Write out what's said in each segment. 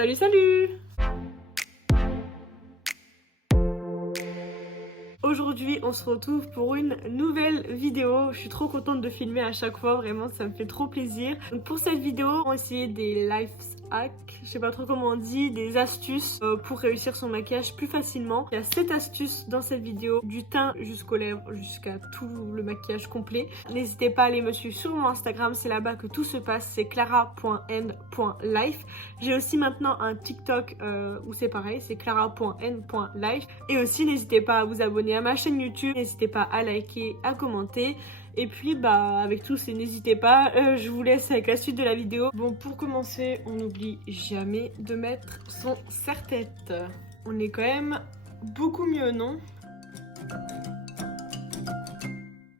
Salut, salut! Aujourd'hui, on se retrouve pour une nouvelle vidéo. Je suis trop contente de filmer à chaque fois, vraiment, ça me fait trop plaisir. Donc pour cette vidéo, on va essayer des life hacks, je sais pas trop comment on dit, des astuces pour réussir son maquillage plus facilement. Il y a 7 astuces dans cette vidéo, du teint jusqu'aux lèvres, jusqu'à tout le maquillage complet. N'hésitez pas à aller me suivre sur mon Instagram, c'est là-bas que tout se passe, c'est clara.n.life. J'ai aussi maintenant un TikTok où c'est pareil, c'est clara.n.life. Et aussi, n'hésitez pas à vous abonner à ma chaîne YouTube, n'hésitez pas à liker, à commenter. Et puis avec tout, n'hésitez pas, je vous laisse avec la suite de la vidéo. Bon, pour commencer, on n'oublie jamais de mettre son serre-tête. On est quand même beaucoup mieux, non?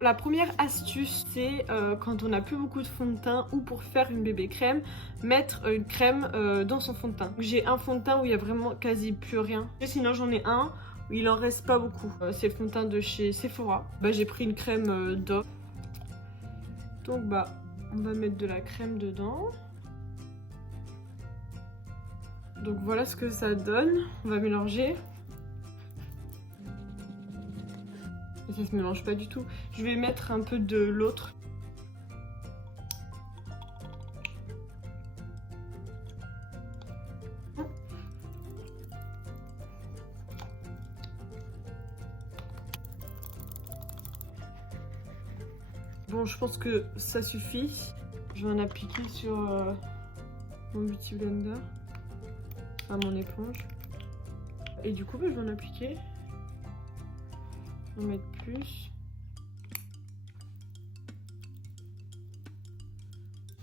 La première astuce, c'est quand on n'a plus beaucoup de fond de teint ou pour faire une bébé crème, mettre une crème dans son fond de teint. J'ai un fond de teint où il y a vraiment quasi plus rien. Et sinon, j'en ai un où il en reste pas beaucoup. C'est le fond de teint de chez Sephora. J'ai pris une crème Dove. Donc on va mettre de la crème dedans. Donc voilà ce que ça donne. On va mélanger. Et ça se mélange pas du tout. Je vais mettre un peu de l'autre. Bon, je pense que ça suffit. Je vais en appliquer sur mon Beauty Blender, à mon éponge. Et du coup, je vais en appliquer. On va mettre plus.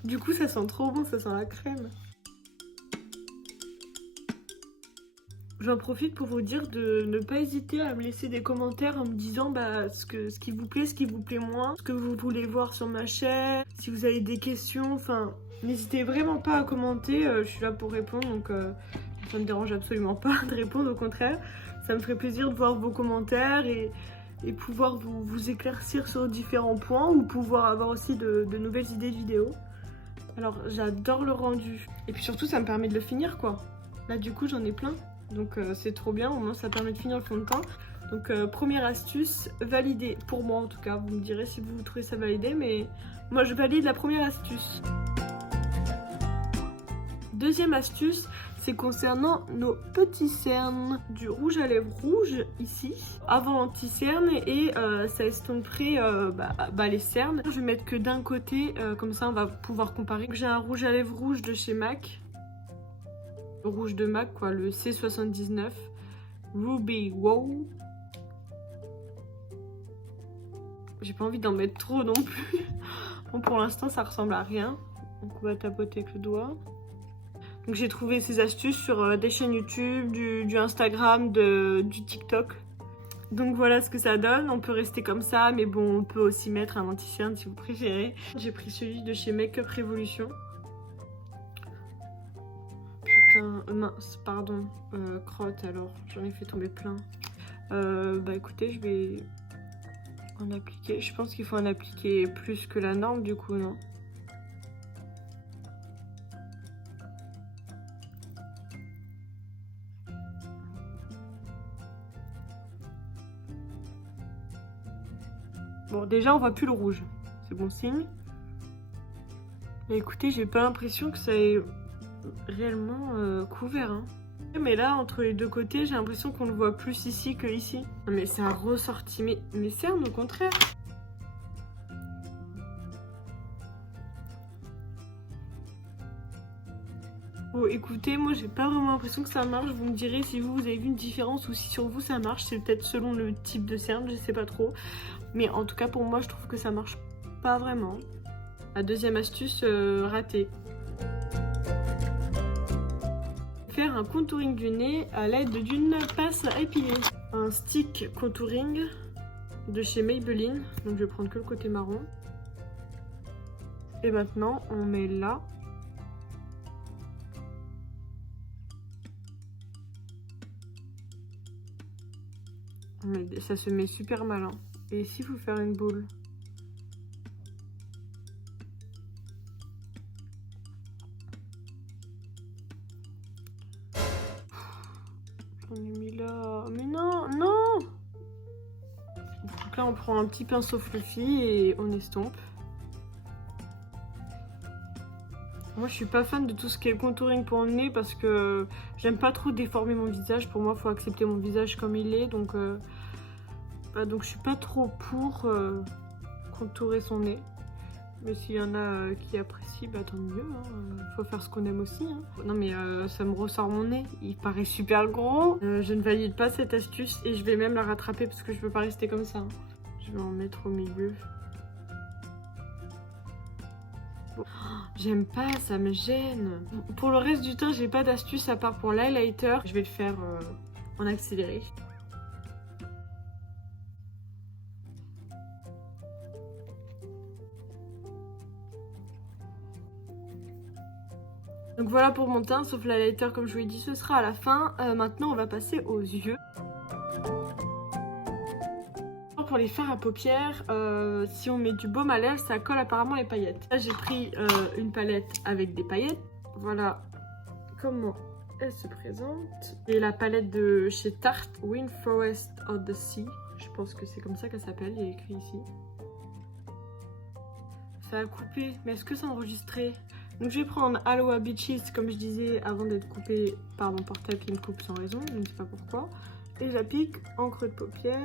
Du coup, ça sent trop bon, ça sent la crème. J'en profite pour vous dire de ne pas hésiter à me laisser des commentaires en me disant ce qui vous plaît, ce qui vous plaît moins, ce que vous voulez voir sur ma chaîne, si vous avez des questions, enfin n'hésitez vraiment pas à commenter, je suis là pour répondre, donc ça me dérange absolument pas de répondre, au contraire, ça me ferait plaisir de voir vos commentaires et pouvoir vous éclaircir sur différents points ou pouvoir avoir aussi de nouvelles idées de vidéos. Alors j'adore le rendu et puis surtout ça me permet de le finir quoi. Là du coup j'en ai plein. Donc c'est trop bien, au moins ça permet de finir le fond de teint. Donc première astuce, validée, pour moi en tout cas. Vous me direz si vous trouvez ça validé, mais moi je valide la première astuce. Deuxième astuce, c'est concernant nos petits cernes. Du rouge à lèvres rouge ici, avant l'anti-cerne, et ça estomperait les cernes. Je vais mettre que d'un côté, comme ça on va pouvoir comparer. J'ai un rouge à lèvres rouge de chez MAC. Rouge de MAC quoi, le C79 Ruby Wow. J'ai pas envie d'en mettre trop non plus. Bon, pour l'instant ça ressemble à rien, donc on va tapoter avec le doigt. Donc j'ai trouvé ces astuces sur des chaînes YouTube, du Instagram, du TikTok. Donc voilà ce que ça donne. On peut rester comme ça, mais bon, on peut aussi mettre un anti-cerne si vous préférez. J'ai pris celui de chez Makeup Revolution. Mince, pardon, crotte alors, j'en ai fait tomber plein. Écoutez, je vais en appliquer. Je pense qu'il faut en appliquer plus que la norme du coup, non? Bon, déjà on voit plus le rouge, c'est bon signe. Mais écoutez, j'ai pas l'impression que ça ait réellement couvert, hein. Mais là, entre les deux côtés, j'ai l'impression qu'on le voit plus ici que ici. Non, mais ça a ressorti mes cernes, au contraire. Bon, écoutez, moi j'ai pas vraiment l'impression que ça marche. Vous me direz si vous avez vu une différence ou si sur vous ça marche. C'est peut-être selon le type de cerne, je sais pas trop. Mais en tout cas, pour moi, je trouve que ça marche pas vraiment. La deuxième astuce, ratée. Faire un contouring du nez à l'aide d'une pince à épiler. Un stick contouring de chez Maybelline. Donc je vais prendre que le côté marron. Et maintenant on met là. Ça se met super malin. Et ici il faut faire une boule. J'en ai mis là. Mais non, non. Donc là, on prend un petit pinceau fluffy et on estompe. Moi, je suis pas fan de tout ce qui est contouring pour le nez parce que j'aime pas trop déformer mon visage. Pour moi, il faut accepter mon visage comme il est. Donc je suis pas trop pour contourer son nez. Mais s'il y en a qui apprécient, bah tant mieux. Faut faire ce qu'on aime aussi. Non mais ça me ressort mon nez. Il paraît super gros. Je ne valide pas cette astuce et je vais même la rattraper parce que je peux pas rester comme ça. Je vais en mettre au milieu. Bon. J'aime pas, ça me gêne. Pour le reste du teint, j'ai pas d'astuce à part pour l'highlighter. Je vais le faire en accéléré. Donc voilà pour mon teint, sauf l'highlighter comme je vous l'ai dit, ce sera à la fin. Maintenant, on va passer aux yeux. Pour les fards à paupières, si on met du baume à lèvres, ça colle apparemment les paillettes. Là, j'ai pris une palette avec des paillettes. Voilà comment elle se présente. Et la palette de chez Tarte, Wind Forest of the Sea. Je pense que c'est comme ça qu'elle s'appelle, il est écrit ici. Ça a coupé, mais est-ce que ça a enregistré? Donc je vais prendre Aloha Beaches, comme je disais, avant d'être coupée par mon portable qui me coupe sans raison, je ne sais pas pourquoi. Et j'applique en creux de paupière.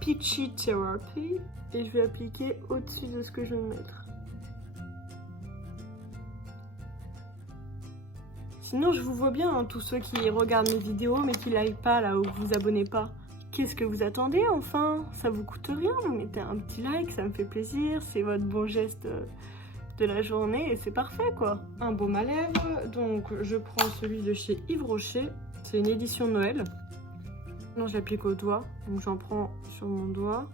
Peachy Therapy. Et je vais appliquer au-dessus de ce que je vais mettre. Sinon je vous vois bien, hein, tous ceux qui regardent mes vidéos mais qui like pas là ou vous vous abonnez pas. Qu'est-ce que vous attendez enfin? Ça vous coûte rien, vous mettez un petit like, ça me fait plaisir, c'est votre bon geste de la journée et c'est parfait quoi. Un baume à lèvres, donc je prends celui de chez Yves Rocher, c'est une édition Noël. Non, je l'applique au doigt, donc j'en prends sur mon doigt.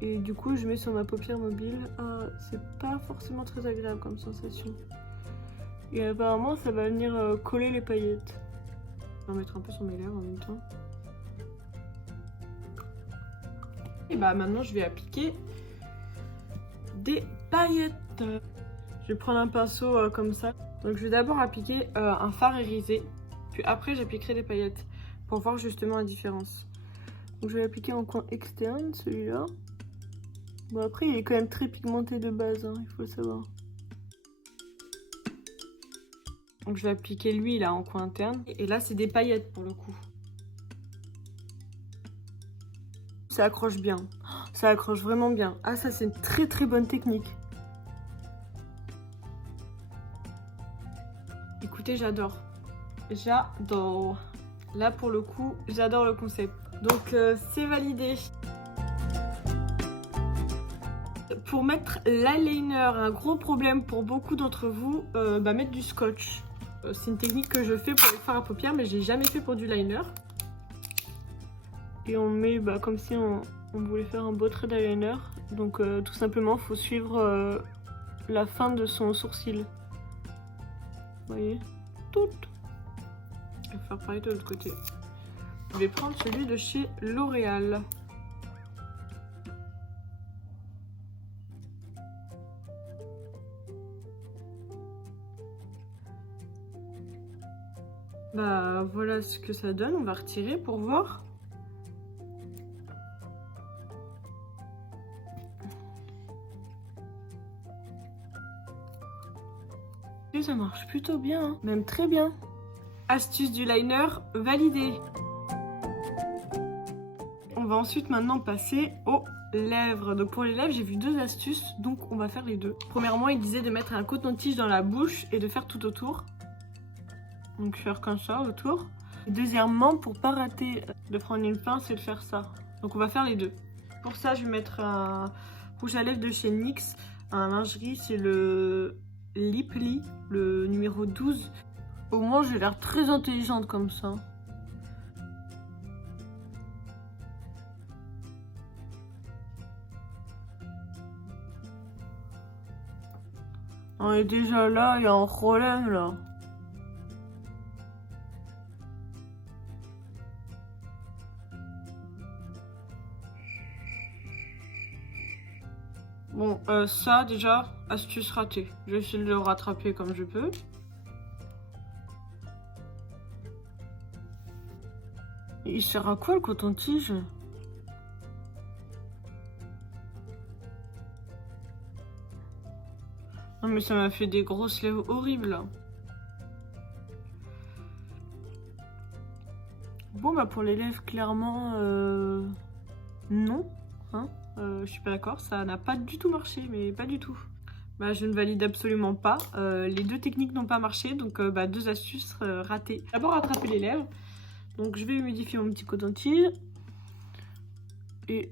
Et du coup je mets sur ma paupière mobile. Ah, c'est pas forcément très agréable comme sensation. Et apparemment ça va venir coller les paillettes. Je vais en mettre un peu sur mes lèvres en même temps. Et bah maintenant je vais appliquer des paillettes. Je vais prendre un pinceau comme ça. Donc je vais d'abord appliquer un fard irisé. Puis après j'appliquerai des paillettes pour voir justement la différence. Donc je vais l'appliquer en coin externe celui-là. Bon après il est quand même très pigmenté de base, hein, il faut le savoir. Donc je vais appliquer lui là en coin interne. Et là c'est des paillettes pour le coup. Ça accroche bien. Ça accroche vraiment bien. Ah ça c'est une très très bonne technique. Écoutez, j'adore. J'adore. Là pour le coup, j'adore le concept. Donc c'est validé. Pour mettre l'eyeliner, un gros problème pour beaucoup d'entre vous, mettre du scotch. C'est une technique que je fais pour les fards à paupières, mais j'ai jamais fait pour du liner. Et on met comme si on voulait faire un beau trait d'eyeliner. Donc tout simplement, il faut suivre la fin de son sourcil. Vous voyez? Tout. Je vais faire pareil de l'autre côté. Je vais prendre celui de chez L'Oréal. Bah voilà ce que ça donne, on va retirer pour voir. Et ça marche plutôt bien, hein. Même très bien. Astuce du liner validée. On va ensuite maintenant passer aux lèvres. Donc pour les lèvres, j'ai vu deux astuces, donc on va faire les deux. Premièrement, il disait de mettre un coton-tige dans la bouche et de faire tout autour. Donc faire comme ça autour. Et deuxièmement, pour pas rater de prendre une pince et de faire ça. Donc on va faire les deux. Pour ça, je vais mettre un rouge à lèvres de chez NYX. Un lingerie, c'est le Liply, le numéro 12. Au moins, j'ai l'air très intelligente comme ça. On est déjà là, il y a un problème là. Bon, ça déjà, astuce ratée. Je vais essayer de le rattraper comme je peux. Il sert à quoi le coton-tige? Non mais ça m'a fait des grosses lèvres horribles là. Bon bah pour les lèvres clairement non. Hein, je suis pas d'accord, ça n'a pas du tout marché, mais pas du tout. Bah je ne valide absolument pas. Les deux techniques n'ont pas marché, donc bah, deux astuces ratées. D'abord rattraper les lèvres. Donc je vais humidifier mon petit coton-tige. Et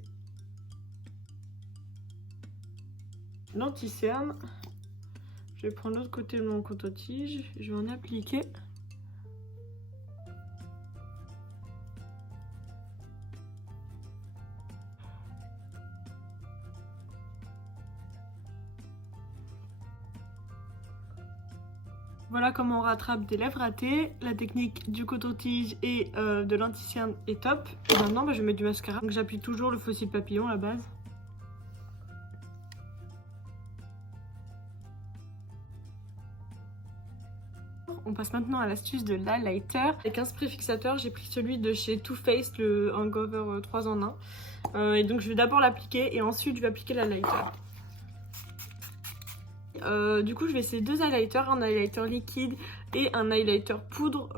l'anti-cerne. Je vais prendre l'autre côté de mon coton-tige. Je vais en appliquer. Voilà comment on rattrape des lèvres ratées. La technique du coton-tige et de l'anti-cerne est top. Et maintenant, bah, je vais mettre du mascara. Donc j'appuie toujours le fossile papillon à la base. On passe maintenant à l'astuce de l'highlighter. Avec un spray fixateur, j'ai pris celui de chez Too Faced, le Hangover 3 en 1. Et donc je vais d'abord l'appliquer et ensuite je vais appliquer l'highlighter. Du coup je vais essayer deux highlighters, un highlighter liquide et un highlighter poudre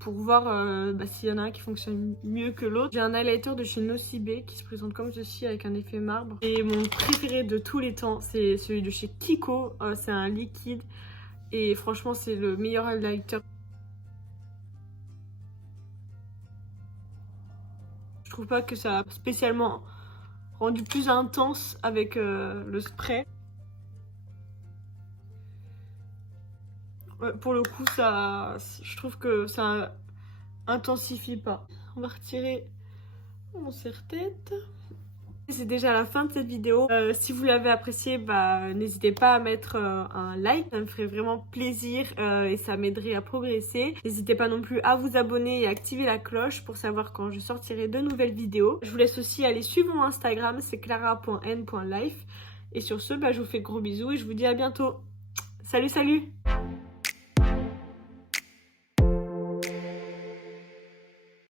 pour voir bah, s'il y en a un qui fonctionne mieux que l'autre. J'ai un highlighter de chez Nocibé qui se présente comme ceci avec un effet marbre. Et mon préféré de tous les temps c'est celui de chez Kiko, c'est un liquide. Et franchement, c'est le meilleur highlighter. Je trouve pas que ça a spécialement rendu plus intense avec le spray. Ouais, pour le coup, ça, je trouve que ça intensifie pas. On va retirer mon serre-tête. C'est déjà la fin de cette vidéo. Si vous l'avez appréciée, bah, n'hésitez pas à mettre un like, ça me ferait vraiment plaisir et ça m'aiderait à progresser. N'hésitez pas non plus à vous abonner et à activer la cloche pour savoir quand je sortirai de nouvelles vidéos. Je vous laisse aussi aller suivre mon Instagram, c'est clara.n.life. Et sur ce, bah, je vous fais de gros bisous et je vous dis à bientôt. Salut, salut!